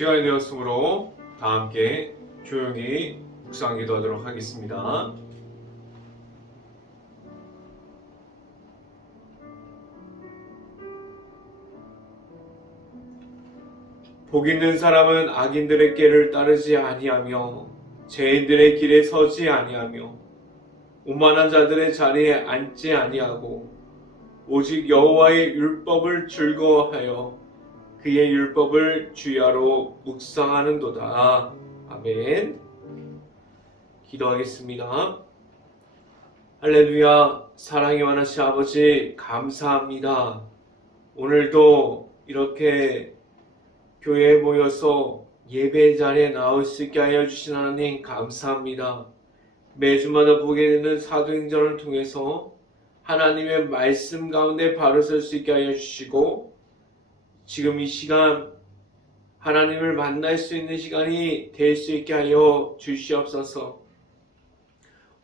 시간이 되었으므로 다 함께 조용히 묵상 기도하도록 하겠습니다. 복 있는 사람은 악인들의 길을 따르지 아니하며 죄인들의 길에 서지 아니하며 오만한 자들의 자리에 앉지 아니하고 오직 여호와의 율법을 즐거워하여 그의 율법을 주야로 묵상하는도다. 아멘. 기도하겠습니다. 할렐루야. 사랑이 많으신 아버지 감사합니다. 오늘도 이렇게 교회에 모여서 예배 자리에 나올 수 있게 하여 주신 하나님 감사합니다. 매주마다 보게 되는 사도행전을 통해서 하나님의 말씀 가운데 바로 설 수 있게 하여 주시고 지금 이 시간 하나님을 만날 수 있는 시간이 될 수 있게 하여 주시옵소서.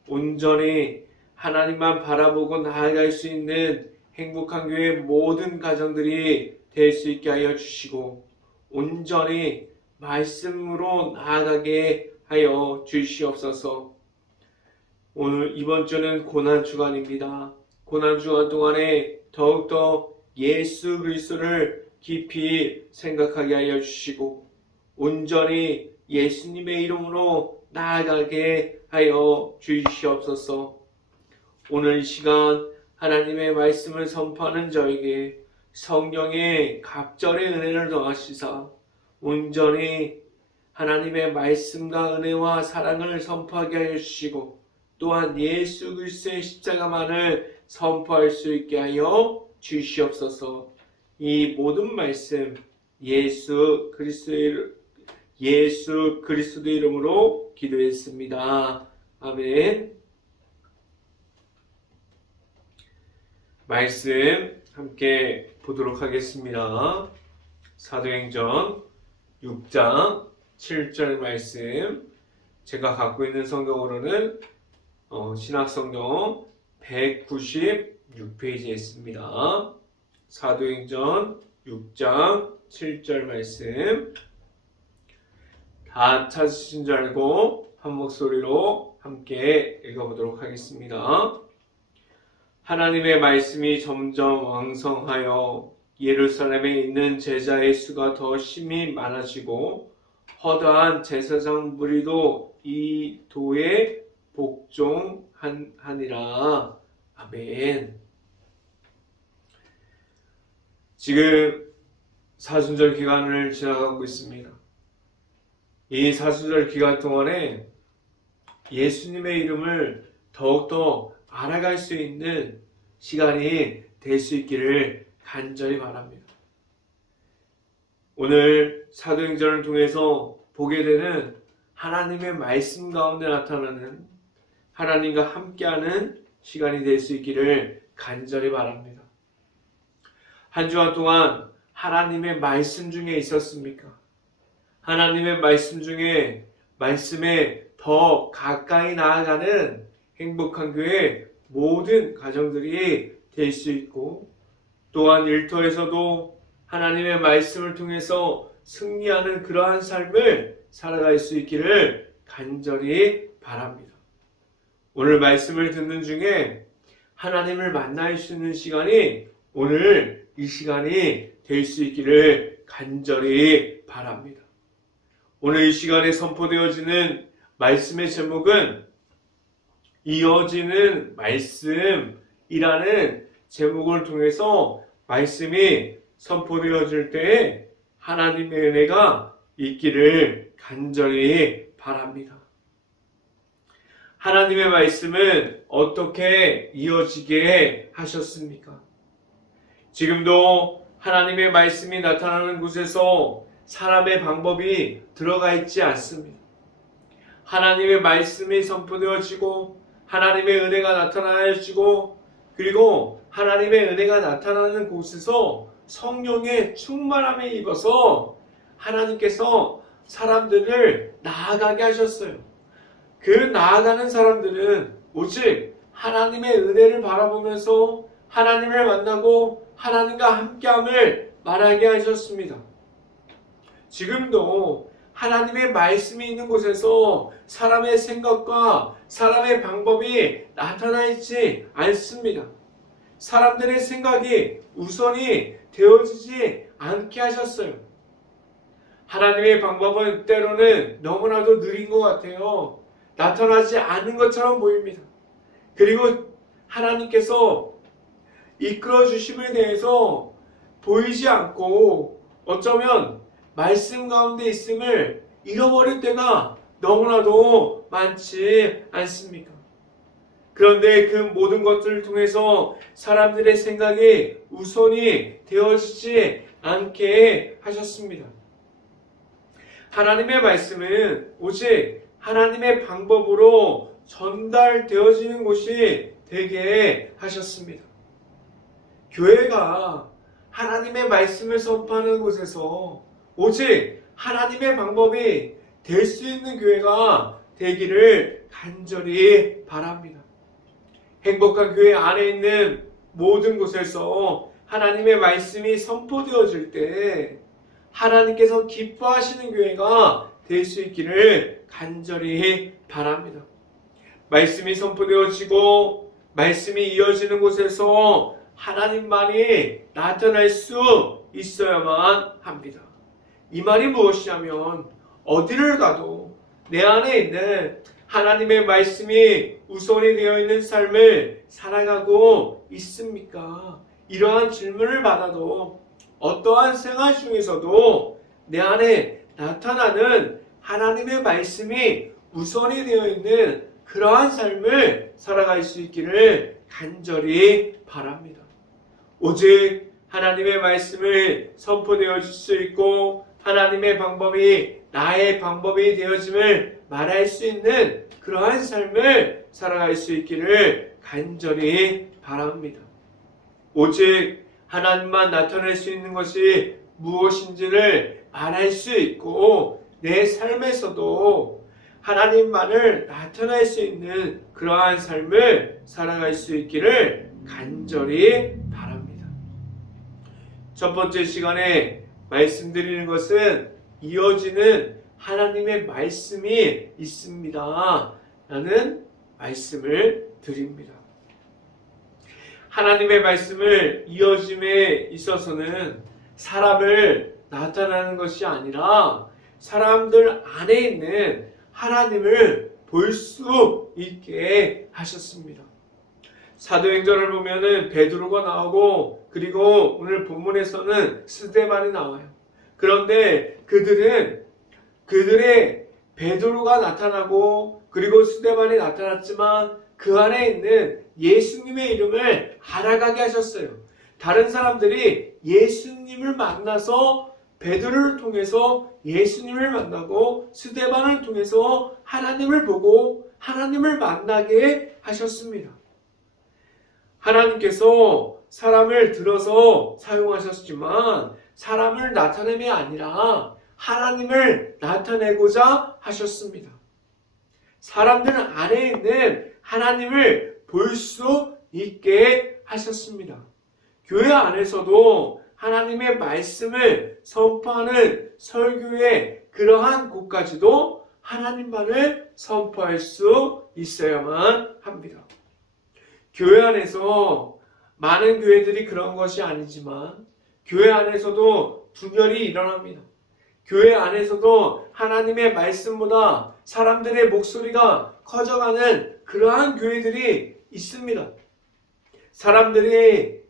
온전히 하나님만 바라보고 나아갈 수 있는 행복한 교회 모든 가정들이 될 수 있게 하여 주시고 온전히 말씀으로 나아가게 하여 주시옵소서. 오늘 이번 주는 고난주간입니다. 고난주간 동안에 더욱더 예수 그리스도를 깊이 생각하게 하여 주시고 온전히 예수님의 이름으로 나아가게 하여 주시옵소서. 오늘 이 시간 하나님의 말씀을 선포하는 저에게 성령의 갑절의 은혜를 더하시사 온전히 하나님의 말씀과 은혜와 사랑을 선포하게 하여 주시고 또한 예수 그리스도의 십자가만을 선포할 수 있게 하여 주시옵소서. 이 모든 말씀 예수 그리스도의 이름으로 기도했습니다. 아멘. 말씀 함께 보도록 하겠습니다. 사도행전 6장 7절 말씀, 제가 갖고 있는 성경으로는 신약성경 196페이지에 있습니다. 사도행전 6장 7절 말씀, 다 찾으신 줄 알고 한 목소리로 함께 읽어보도록 하겠습니다. 하나님의 말씀이 점점 왕성하여 예루살렘에 있는 제자의 수가 더 심히 많아지고 허다한 제사장 무리도 이 도에 복종하니라. 아멘. 지금 사순절 기간을 지나가고 있습니다. 이 사순절 기간 동안에 예수님의 이름을 더욱더 알아갈 수 있는 시간이 될 수 있기를 간절히 바랍니다. 오늘 사도행전을 통해서 보게 되는 하나님의 말씀 가운데 나타나는 하나님과 함께하는 시간이 될 수 있기를 간절히 바랍니다. 한 주간 동안 하나님의 말씀 중에 있었습니까? 하나님의 말씀 중에 말씀에 더 가까이 나아가는 행복한 교회 모든 가정들이 될 수 있고 또한 일터에서도 하나님의 말씀을 통해서 승리하는 그러한 삶을 살아갈 수 있기를 간절히 바랍니다. 오늘 말씀을 듣는 중에 하나님을 만날 수 있는 시간이 오늘 이 시간이 될 수 있기를 간절히 바랍니다. 오늘 이 시간에 선포되어지는 말씀의 제목은 이어지는 말씀이라는 제목을 통해서 말씀이 선포되어질 때에 하나님의 은혜가 있기를 간절히 바랍니다. 하나님의 말씀은 어떻게 이어지게 하셨습니까? 지금도 하나님의 말씀이 나타나는 곳에서 사람의 방법이 들어가 있지 않습니다. 하나님의 말씀이 선포되어지고 하나님의 은혜가 나타나지고 그리고 하나님의 은혜가 나타나는 곳에서 성령의 충만함에 입어서 하나님께서 사람들을 나아가게 하셨어요. 그 나아가는 사람들은 오직 하나님의 은혜를 바라보면서 하나님을 만나고 하나님과 함께함을 말하게 하셨습니다. 지금도 하나님의 말씀이 있는 곳에서 사람의 생각과 사람의 방법이 나타나 있지 않습니다. 사람들의 생각이 우선이 되어지지 않게 하셨어요. 하나님의 방법은 때로는 너무나도 느린 것 같아요. 나타나지 않는 것처럼 보입니다. 그리고 하나님께서 이끌어 주심에 대해서 보이지 않고 어쩌면 말씀 가운데 있음을 잃어버릴 때가 너무나도 많지 않습니까? 그런데 그 모든 것들을 통해서 사람들의 생각이 우선이 되어지지 않게 하셨습니다. 하나님의 말씀은 오직 하나님의 방법으로 전달되어지는 곳이 되게 하셨습니다. 교회가 하나님의 말씀을 선포하는 곳에서 오직 하나님의 방법이 될 수 있는 교회가 되기를 간절히 바랍니다. 행복한 교회 안에 있는 모든 곳에서 하나님의 말씀이 선포되어질 때 하나님께서 기뻐하시는 교회가 될 수 있기를 간절히 바랍니다. 말씀이 선포되어지고 말씀이 이어지는 곳에서 하나님만이 나타날 수 있어야만 합니다. 이 말이 무엇이냐면 어디를 가도 내 안에 있는 하나님의 말씀이 우선이 되어 있는 삶을 살아가고 있습니까? 이러한 질문을 받아도 어떠한 생활 중에서도 내 안에 나타나는 하나님의 말씀이 우선이 되어 있는 그러한 삶을 살아갈 수 있기를 간절히 바랍니다. 오직 하나님의 말씀을 선포되어질 수 있고 하나님의 방법이 나의 방법이 되어짐을 말할 수 있는 그러한 삶을 살아갈 수 있기를 간절히 바랍니다. 오직 하나님만 나타낼 수 있는 것이 무엇인지를 말할 수 있고 내 삶에서도 하나님만을 나타낼 수 있는 그러한 삶을 살아갈 수 있기를 간절히 바랍니다. 첫 번째 시간에 말씀드리는 것은 이어지는 하나님의 말씀이 있습니다. 라는 말씀을 드립니다. 하나님의 말씀을 이어짐에 있어서는 사람을 나타나는 것이 아니라 사람들 안에 있는 하나님을 볼 수 있게 하셨습니다. 사도행전을 보면은 베드로가 나오고 그리고 오늘 본문에서는 스데반이 나와요. 그런데 그들의 베드로가 나타나고 그리고 스데반이 나타났지만 그 안에 있는 예수님의 이름을 알아가게 하셨어요. 다른 사람들이 예수님을 만나서 베드로를 통해서 예수님을 만나고 스데반을 통해서 하나님을 보고 하나님을 만나게 하셨습니다. 하나님께서 사람을 들어서 사용하셨지만 사람을 나타냄이 아니라 하나님을 나타내고자 하셨습니다. 사람들 안에 있는 하나님을 볼 수 있게 하셨습니다. 교회 안에서도 하나님의 말씀을 선포하는 설교의 그러한 곳까지도 하나님만을 선포할 수 있어야만 합니다. 교회 안에서 많은 교회들이 그런 것이 아니지만 교회 안에서도 분열이 일어납니다. 교회 안에서도 하나님의 말씀보다 사람들의 목소리가 커져가는 그러한 교회들이 있습니다. 사람들이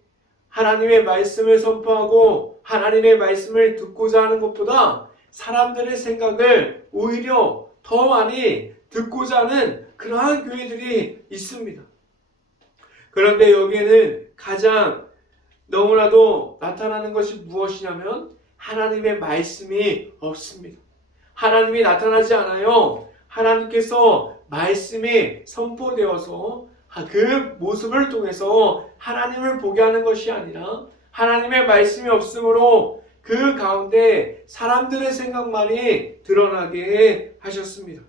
하나님의 말씀을 선포하고 하나님의 말씀을 듣고자 하는 것보다 사람들의 생각을 오히려 더 많이 듣고자 하는 그러한 교회들이 있습니다. 그런데 여기에는 가장 너무나도 나타나는 것이 무엇이냐면 하나님의 말씀이 없습니다. 하나님이 나타나지 않아요. 하나님께서 말씀이 선포되어서 그 모습을 통해서 하나님을 보게 하는 것이 아니라 하나님의 말씀이 없으므로 그 가운데 사람들의 생각만이 드러나게 하셨습니다.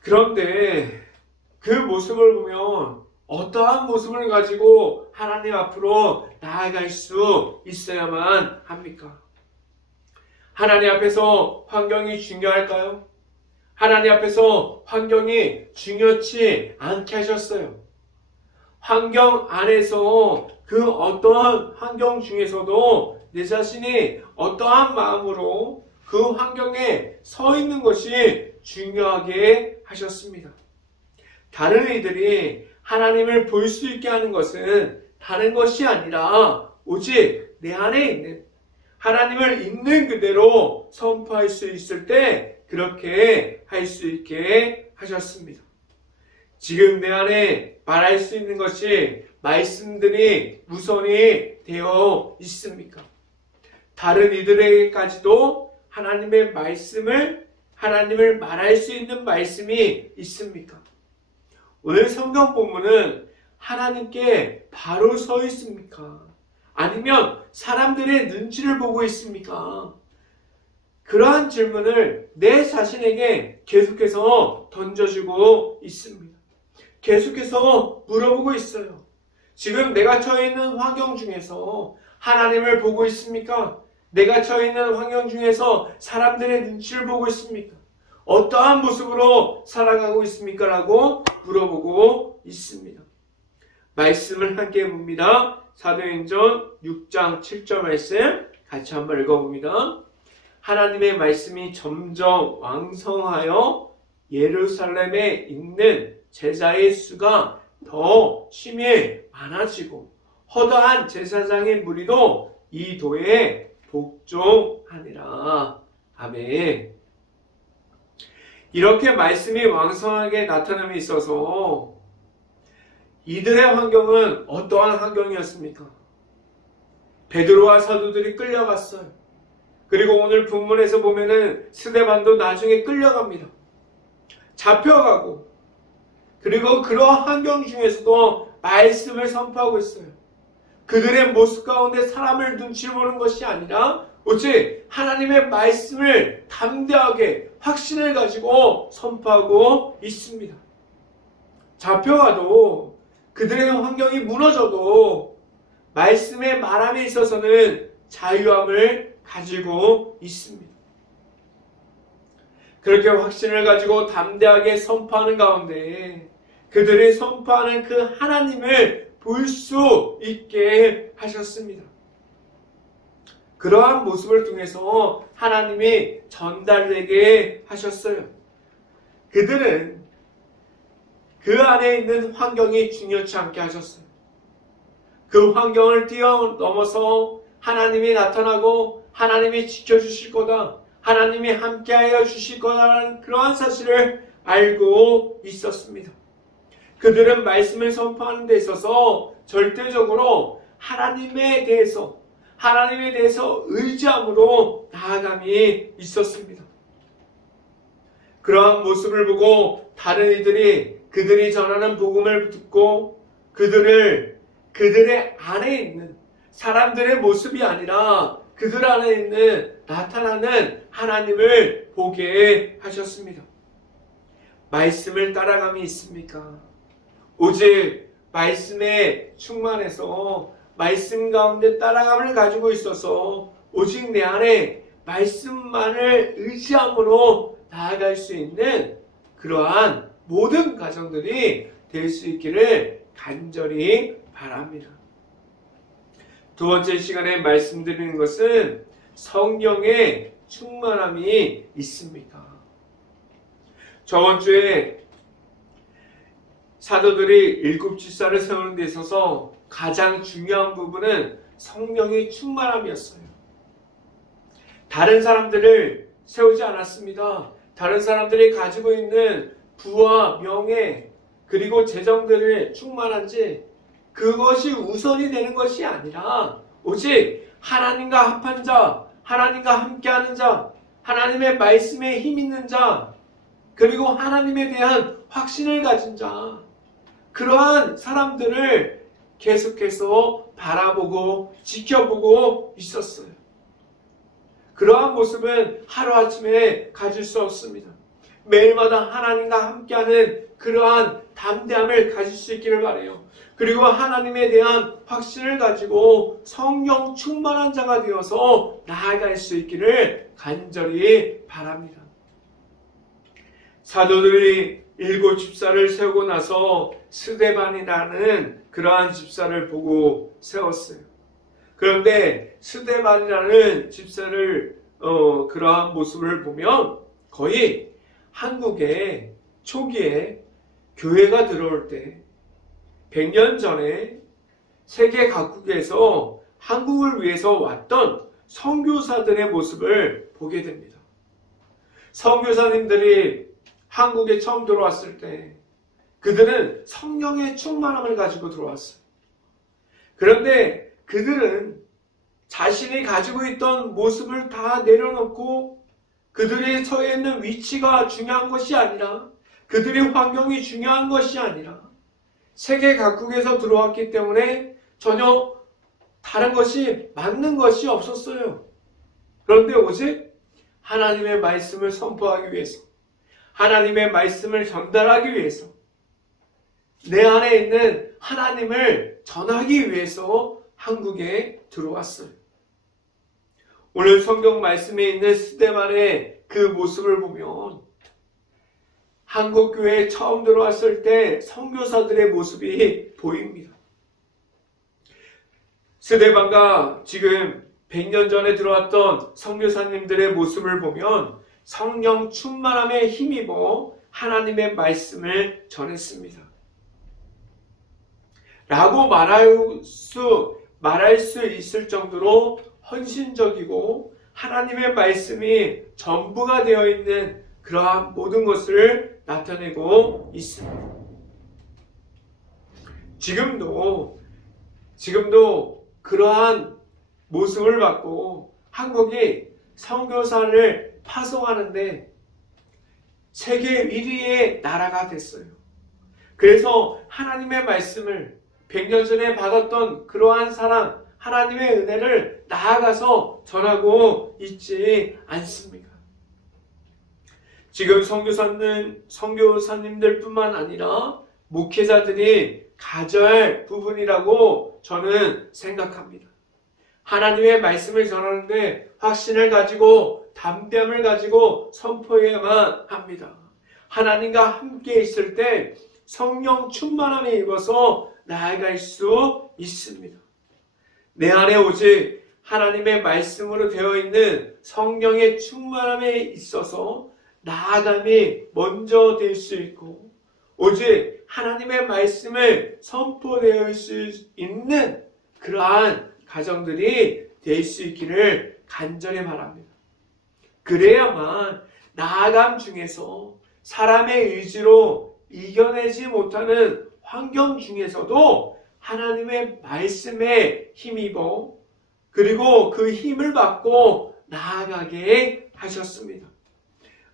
그런데 그 모습을 보면 어떠한 모습을 가지고 하나님 앞으로 나아갈 수 있어야만 합니까? 하나님 앞에서 환경이 중요할까요? 하나님 앞에서 환경이 중요치 않게 하셨어요. 환경 안에서 그 어떠한 환경 중에서도 내 자신이 어떠한 마음으로 그 환경에 서 있는 것이 중요하게 하셨습니다. 다른 이들이 하나님을 볼 수 있게 하는 것은 다른 것이 아니라 오직 내 안에 있는 하나님을 있는 그대로 선포할 수 있을 때 그렇게 할 수 있게 하셨습니다. 지금 내 안에 말할 수 있는 것이 말씀들이 우선이 되어 있습니까? 다른 이들에게까지도 하나님의 하나님을 말할 수 있는 말씀이 있습니까? 오늘 성경 본문은 하나님께 바로 서 있습니까? 아니면 사람들의 눈치를 보고 있습니까? 그러한 질문을 내 자신에게 계속해서 던져주고 있습니다. 계속해서 물어보고 있어요. 지금 내가 처해 있는 환경 중에서 하나님을 보고 있습니까? 내가 처해 있는 환경 중에서 사람들의 눈치를 보고 있습니까? 어떠한 모습으로 살아가고 있습니까? 라고 물어보고 있습니다. 말씀을 함께 봅니다. 사도행전 6장 7절 말씀 같이 한번 읽어봅니다. 하나님의 말씀이 점점 왕성하여 예루살렘에 있는 제자의 수가 더 심히 많아지고 허다한 제사장의 무리도 이 도에 복종하니라. 아멘. 이렇게 말씀이 왕성하게 나타남에 있어서 이들의 환경은 어떠한 환경이었습니까? 베드로와 사도들이 끌려갔어요. 그리고 오늘 본문에서 보면은 스데반도 나중에 끌려갑니다. 잡혀가고 그리고 그러한 환경 중에서도 말씀을 선포하고 있어요. 그들의 모습 가운데 사람을 눈치 보는 것이 아니라 오직 하나님의 말씀을 담대하게 확신을 가지고 선포하고 있습니다. 잡혀가도 그들의 환경이 무너져도 말씀의 말함에 있어서는 자유함을 가지고 있습니다. 그렇게 확신을 가지고 담대하게 선포하는 가운데 그들이 선포하는 그 하나님을 볼 수 있게 하셨습니다. 그러한 모습을 통해서 하나님이 전달되게 하셨어요. 그들은 그 안에 있는 환경이 중요치 않게 하셨어요. 그 환경을 뛰어넘어서 하나님이 나타나고 하나님이 지켜주실 거다. 하나님이 함께하여 주실 거다라는 그러한 사실을 알고 있었습니다. 그들은 말씀을 선포하는 데 있어서 절대적으로 하나님에 대해서 의지함으로 나아감이 있었습니다. 그러한 모습을 보고 다른 이들이 그들이 전하는 복음을 듣고 그들의 안에 있는 사람들의 모습이 아니라 그들 안에 있는 나타나는 하나님을 보게 하셨습니다. 말씀을 따라감이 있습니까? 오직 말씀에 충만해서 말씀 가운데 따라감을 가지고 있어서 오직 내 안에 말씀만을 의지함으로 나아갈 수 있는 그러한 모든 가정들이 될 수 있기를 간절히 바랍니다. 두 번째 시간에 말씀드리는 것은 성령의 충만함이 있습니까? 저번 주에 사도들이 일곱 집사를 세우는 데 있어서 가장 중요한 부분은 성령의 충만함이었어요. 다른 사람들을 세우지 않았습니다. 다른 사람들이 가지고 있는 부와 명예 그리고 재정들을 충만한지 그것이 우선이 되는 것이 아니라 오직 하나님과 합한 자, 하나님과 함께하는 자, 하나님의 말씀에 힘 있는 자, 그리고 하나님에 대한 확신을 가진 자, 그러한 사람들을 계속해서 바라보고 지켜보고 있었어요. 그러한 모습은 하루아침에 가질 수 없습니다. 매일마다 하나님과 함께하는 그러한 담대함을 가질 수 있기를 바라요. 그리고 하나님에 대한 확신을 가지고 성령 충만한 자가 되어서 나아갈 수 있기를 간절히 바랍니다. 사도들이 7 집사를 세우고 나서 스데반이라는 그러한 집사를 보고 세웠어요. 그런데 스데반이라는 집사를 그러한 모습을 보면 거의 한국에 초기에 교회가 들어올 때 100년 전에 세계 각국에서 한국을 위해서 왔던 선교사들의 모습을 보게 됩니다. 선교사님들이 한국에 처음 들어왔을 때 그들은 성령의 충만함을 가지고 들어왔어요. 그런데 그들은 자신이 가지고 있던 모습을 다 내려놓고 그들이 처해 있는 위치가 중요한 것이 아니라 그들의 환경이 중요한 것이 아니라 세계 각국에서 들어왔기 때문에 전혀 다른 것이 맞는 것이 없었어요. 그런데 오직 하나님의 말씀을 선포하기 위해서 하나님의 말씀을 전달하기 위해서 내 안에 있는 하나님을 전하기 위해서 한국에 들어왔어요. 오늘 성경 말씀에 있는 스데반의 그 모습을 보면 한국 교회에 처음 들어왔을 때 선교사들의 모습이 보입니다. 스데반과 지금 100년 전에 들어왔던 선교사님들의 모습을 보면 성령 충만함에 힘입어 하나님의 말씀을 전했습니다. 라고 말할 수 있을 정도로 헌신적이고 하나님의 말씀이 전부가 되어 있는 그러한 모든 것을 나타내고 있습니다. 지금도 그러한 모습을 받고 한국이 선교사를 파송하는데 세계 1위의 나라가 됐어요. 그래서 하나님의 말씀을 100년 전에 받았던 그러한 사랑, 하나님의 은혜를 나아가서 전하고 있지 않습니까? 지금 선교사님들 뿐만 아니라 목회자들이 가져야 할 부분이라고 저는 생각합니다. 하나님의 말씀을 전하는데 확신을 가지고 담대함을 가지고 선포해야만 합니다. 하나님과 함께 있을 때 성령 충만함에 입어서 나아갈 수 있습니다. 내 안에 오직 하나님의 말씀으로 되어 있는 성령의 충만함에 있어서 나아감이 먼저 될 수 있고 오직 하나님의 말씀을 선포될 수 있는 그러한 가정들이 될 수 있기를 간절히 바랍니다. 그래야만 나아감 중에서 사람의 의지로 이겨내지 못하는 환경 중에서도 하나님의 말씀에 힘입어 그리고 그 힘을 받고 나아가게 하셨습니다.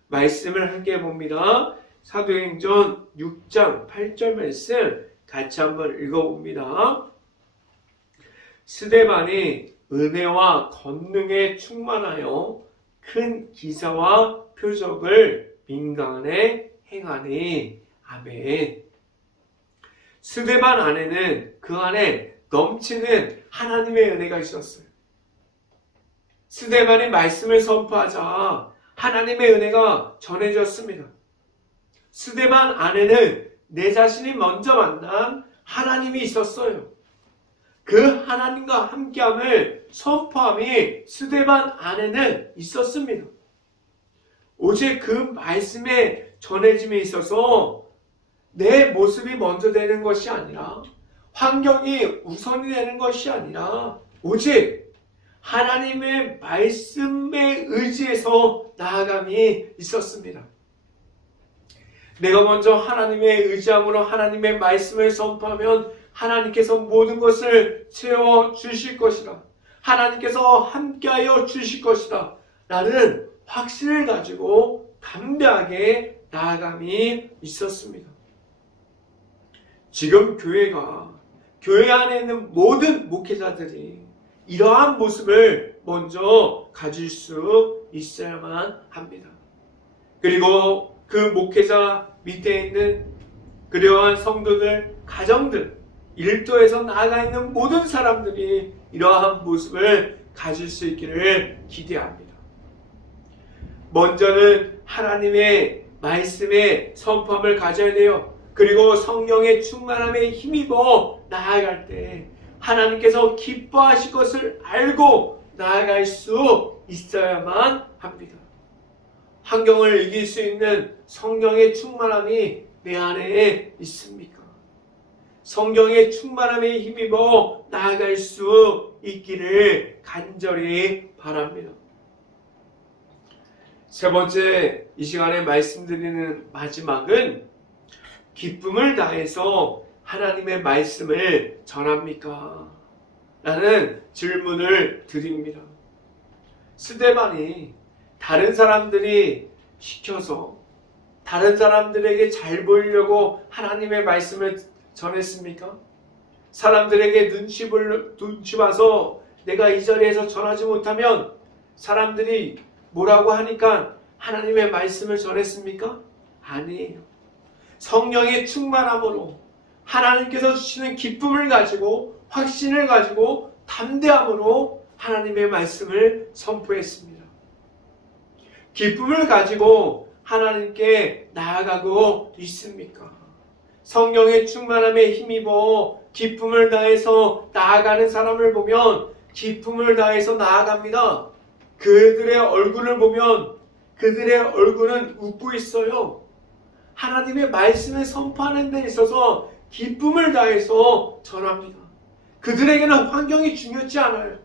말씀을 함께 봅니다. 사도행전 6장 8절 말씀 같이 한번 읽어봅니다. 스데반이 은혜와 권능에 충만하여 큰 기사와 표적을 민간에 행하니. 아멘. 스데반 안에는 그 안에 넘치는 하나님의 은혜가 있었어요. 스데반이 말씀을 선포하자 하나님의 은혜가 전해졌습니다. 스데반 안에는 내 자신이 먼저 만난 하나님이 있었어요. 그 하나님과 함께함을 선포함이 스데반 안에는 있었습니다. 오직 그 말씀의 전해짐에 있어서 내 모습이 먼저 되는 것이 아니라 환경이 우선이 되는 것이 아니라 오직 하나님의 말씀에 의지해서 나아감이 있었습니다. 내가 먼저 하나님의 의지함으로 하나님의 말씀을 선포하면 하나님께서 모든 것을 채워주실 것이라. 하나님께서 함께하여 주실 것이다. 라는 확신을 가지고 담대하게 나아감이 있었습니다. 지금 교회 안에 있는 모든 목회자들이 이러한 모습을 먼저 가질 수 있어야만 합니다. 그리고 그 목회자 밑에 있는 그러한 성도들, 가정들, 일도에서 나아가 있는 모든 사람들이 이러한 모습을 가질 수 있기를 기대합니다. 먼저는 하나님의 말씀에 선포함을 가져야 돼요. 그리고 성령의 충만함에 힘입어 나아갈 때 하나님께서 기뻐하실 것을 알고 나아갈 수 있어야만 합니다. 환경을 이길 수 있는 성령의 충만함이 내 안에 있습니까? 성령의 충만함에 힘입어 나아갈 수 있기를 간절히 바랍니다. 세 번째, 이 시간에 말씀드리는 마지막은 기쁨을 다해서 하나님의 말씀을 전합니까? 라는 질문을 드립니다. 스데반이 다른 사람들이 시켜서 다른 사람들에게 잘 보이려고 하나님의 말씀을 전했습니까? 사람들에게 눈치 봐서 내가 이 자리에서 전하지 못하면 사람들이 뭐라고 하니까 하나님의 말씀을 전했습니까? 아니에요. 성령의 충만함으로 하나님께서 주시는 기쁨을 가지고 확신을 가지고 담대함으로 하나님의 말씀을 선포했습니다. 기쁨을 가지고 하나님께 나아가고 있습니까? 성령의 충만함에 힘입어 기쁨을 다해서 나아가는 사람을 보면 기쁨을 다해서 나아갑니다. 그들의 얼굴을 보면 그들의 얼굴은 웃고 있어요. 하나님의 말씀을 선포하는 데 있어서 기쁨을 다해서 전합니다. 그들에게는 환경이 중요치 않아요.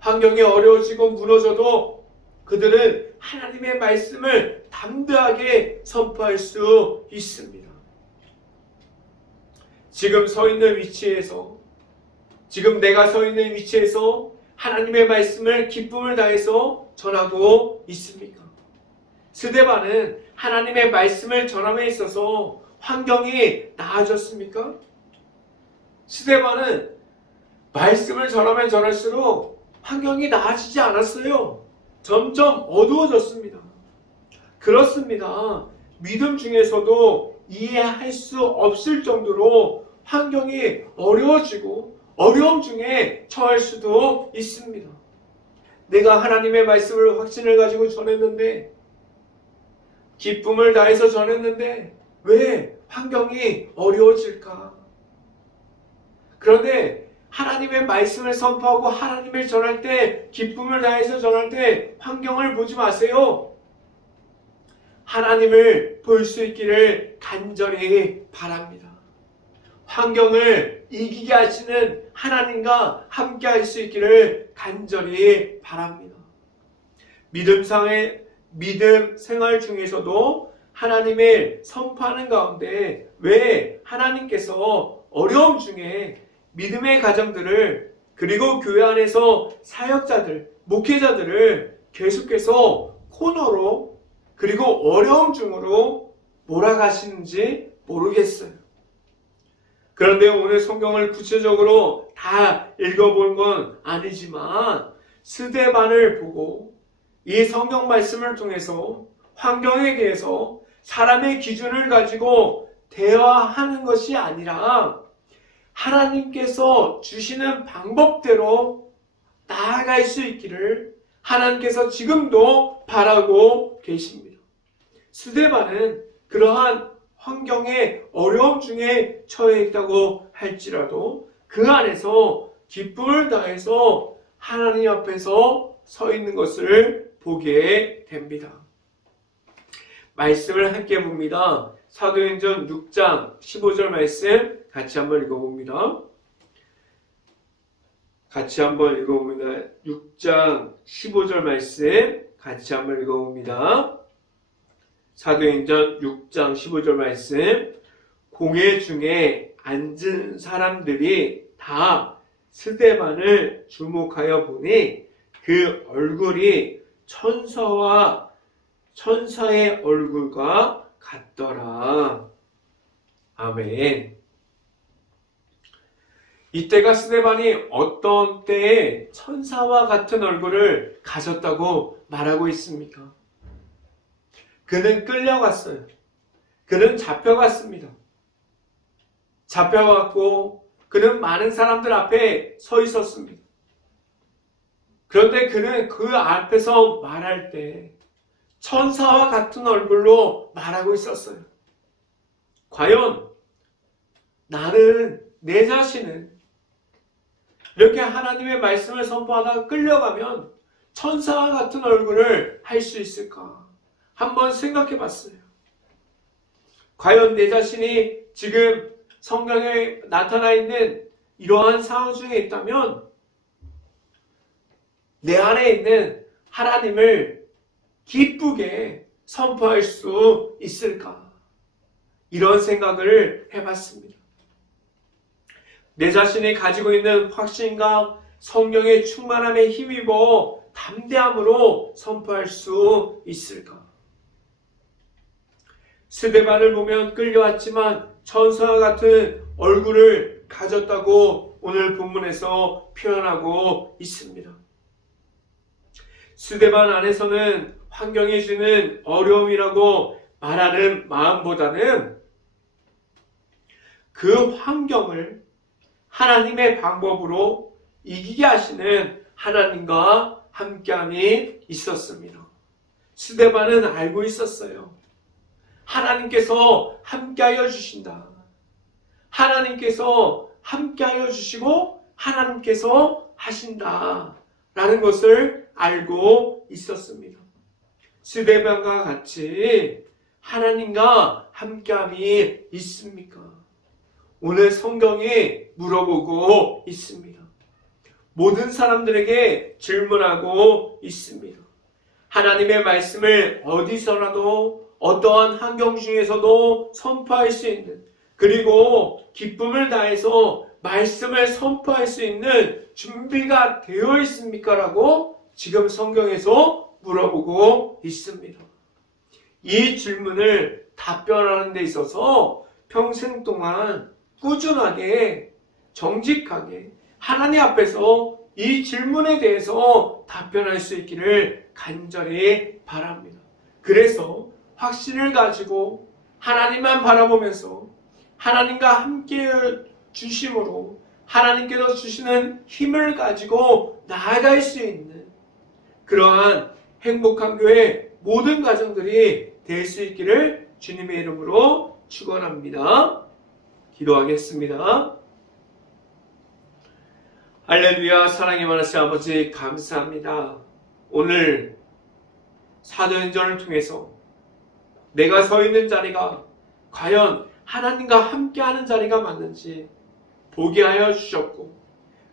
환경이 어려워지고 무너져도 그들은 하나님의 말씀을 담대하게 선포할 수 있습니다. 지금 서 있는 위치에서, 지금 내가 서 있는 위치에서 하나님의 말씀을 기쁨을 다해서 전하고 있습니까? 스데반은 하나님의 말씀을 전함에 있어서 환경이 나아졌습니까? 스데반은 말씀을 전하면 전할수록 환경이 나아지지 않았어요. 점점 어두워졌습니다. 그렇습니다. 믿음 중에서도 이해할 수 없을 정도로 환경이 어려워지고 어려움 중에 처할 수도 있습니다. 내가 하나님의 말씀을 확신을 가지고 전했는데, 기쁨을 다해서 전했는데 왜 환경이 어려워질까? 그런데 하나님의 말씀을 선포하고 하나님을 전할 때, 기쁨을 다해서 전할 때 환경을 보지 마세요. 하나님을 볼 수 있기를 간절히 바랍니다. 환경을 이기게 하시는 하나님과 함께 할 수 있기를 간절히 바랍니다. 믿음 생활 중에서도 하나님을 선포하는 가운데 왜 하나님께서 어려움 중에 믿음의 가정들을, 그리고 교회 안에서 사역자들, 목회자들을 계속해서 코너로, 그리고 어려움 중으로 몰아가시는지 모르겠어요. 그런데 오늘 성경을 구체적으로 다 읽어본 건 아니지만 스데반을 보고 이 성경 말씀을 통해서 환경에 대해서 사람의 기준을 가지고 대화하는 것이 아니라 하나님께서 주시는 방법대로 나아갈 수 있기를 하나님께서 지금도 바라고 계십니다. 스데반은 그러한 환경의 어려움 중에 처해 있다고 할지라도 그 안에서 기쁨을 다해서 하나님 앞에서 서 있는 것을 보게 됩니다. 말씀을 함께 봅니다. 사도행전 6장 15절 말씀 같이 한번 읽어봅니다. 6장 15절 말씀 같이 한번 읽어봅니다. 사도행전 6장 15절 말씀. 공회 중에 앉은 사람들이 다 스데반을 주목하여 보니 그 얼굴이 천사의 얼굴과 같더라. 아멘. 이때가 스데반이 어떤 때에 천사와 같은 얼굴을 가졌다고 말하고 있습니까? 그는 끌려갔어요. 그는 잡혀갔습니다. 잡혀갔고 그는 많은 사람들 앞에 서 있었습니다. 그런데 그는 그 앞에서 말할 때 천사와 같은 얼굴로 말하고 있었어요. 과연 나는, 내 자신은 이렇게 하나님의 말씀을 선포하다가 끌려가면 천사와 같은 얼굴을 할 수 있을까? 한번 생각해 봤어요. 과연 내 자신이 지금 성경에 나타나 있는 이러한 상황 중에 있다면 내 안에 있는 하나님을 기쁘게 선포할 수 있을까? 이런 생각을 해봤습니다. 내 자신이 가지고 있는 확신과 성령의 충만함에 힘입어 담대함으로 선포할 수 있을까? 스데반을 보면 끌려왔지만 천사와 같은 얼굴을 가졌다고 오늘 본문에서 표현하고 있습니다. 스데반 안에서는 환경이 주는 어려움이라고 말하는 마음보다는 그 환경을 하나님의 방법으로 이기게 하시는 하나님과 함께함이 있었습니다. 스데반은 알고 있었어요. 하나님께서 함께하여 주신다. 하나님께서 함께하여 주시고 하나님께서 하신다. 라는 것을 알고 있었습니다. 스데반과 같이 하나님과 함께함이 있습니까? 오늘 성경이 물어보고 있습니다. 모든 사람들에게 질문하고 있습니다. 하나님의 말씀을 어디서라도 어떠한 환경 중에서도 선포할 수 있는, 그리고 기쁨을 다해서 말씀을 선포할 수 있는 준비가 되어 있습니까? 라고 지금 성경에서 물어보고 있습니다. 이 질문을 답변하는 데 있어서 평생 동안 꾸준하게 정직하게 하나님 앞에서 이 질문에 대해서 답변할 수 있기를 간절히 바랍니다. 그래서 확신을 가지고 하나님만 바라보면서 하나님과 함께 주심으로 하나님께서 주시는 힘을 가지고 나아갈 수 있는 그러한 행복한 교회 모든 가정들이 될 수 있기를 주님의 이름으로 축원합니다. 기도하겠습니다. 할렐루야. 사랑이 많으신 아버지 감사합니다. 오늘 사도행전을 통해서 내가 서 있는 자리가 과연 하나님과 함께하는 자리가 맞는지 보게 하여 주셨고,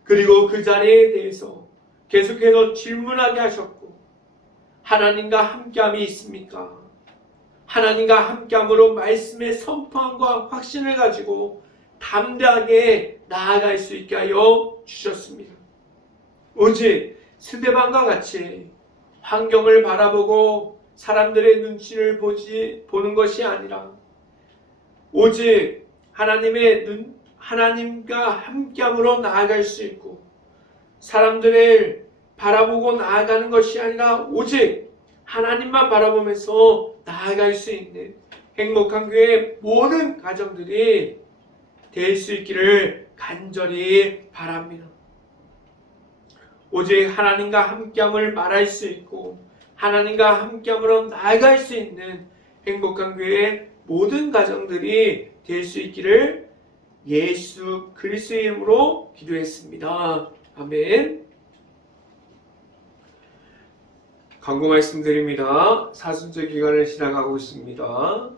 그리고 그 자리에 대해서 계속해서 질문하게 하셨고, 하나님과 함께함이 있습니까? 하나님과 함께함으로 말씀의 선포함과 확신을 가지고 담대하게 나아갈 수 있게 하여 주셨습니다. 오직 스데반과 같이 환경을 바라보고 사람들의 눈치를 보는 것이 아니라 오직 하나님과 함께함으로 나아갈 수 있고, 사람들을 바라보고 나아가는 것이 아니라 오직 하나님만 바라보면서 나아갈 수 있는 행복한 교회 모든 가정들이 될 수 있기를 간절히 바랍니다. 오직 하나님과 함께함을 말할 수 있고 하나님과 함께함으로 나아갈 수 있는 행복한 교회 모든 가정들이 될 수 있기를 예수 그리스도의 이름으로 기도했습니다. 아멘. 광고 말씀드립니다. 사순절 기간을 지나가고 있습니다.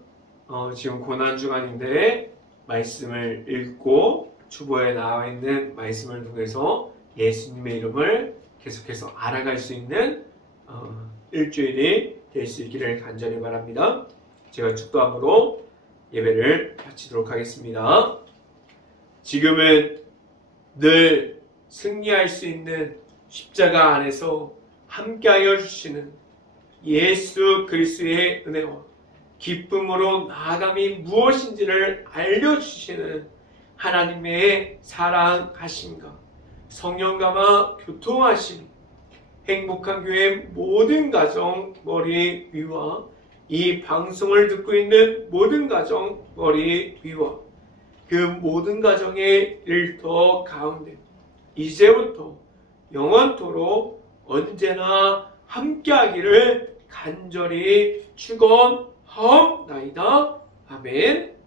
지금 고난 주간인데 말씀을 읽고 주보에 나와 있는 말씀을 통해서 예수님의 이름을 계속해서 알아갈 수 있는 일주일이 될 수 있기를 간절히 바랍니다. 제가 축도함으로 예배를 마치도록 하겠습니다. 지금은 늘 승리할 수 있는 십자가 안에서 함께하여 주시는 예수 그리스도의 은혜와 기쁨으로 나아감이 무엇인지를 알려주시는 하나님의 사랑하심과 성령감화 교통하심, 행복한 교회 모든 가정 머리 위와 이 방송을 듣고 있는 모든 가정 머리 위와 그 모든 가정의 일터 가운데 이제부터 영원토록 언제나 함께하기를 간절히 축원하옵나이다. 아멘.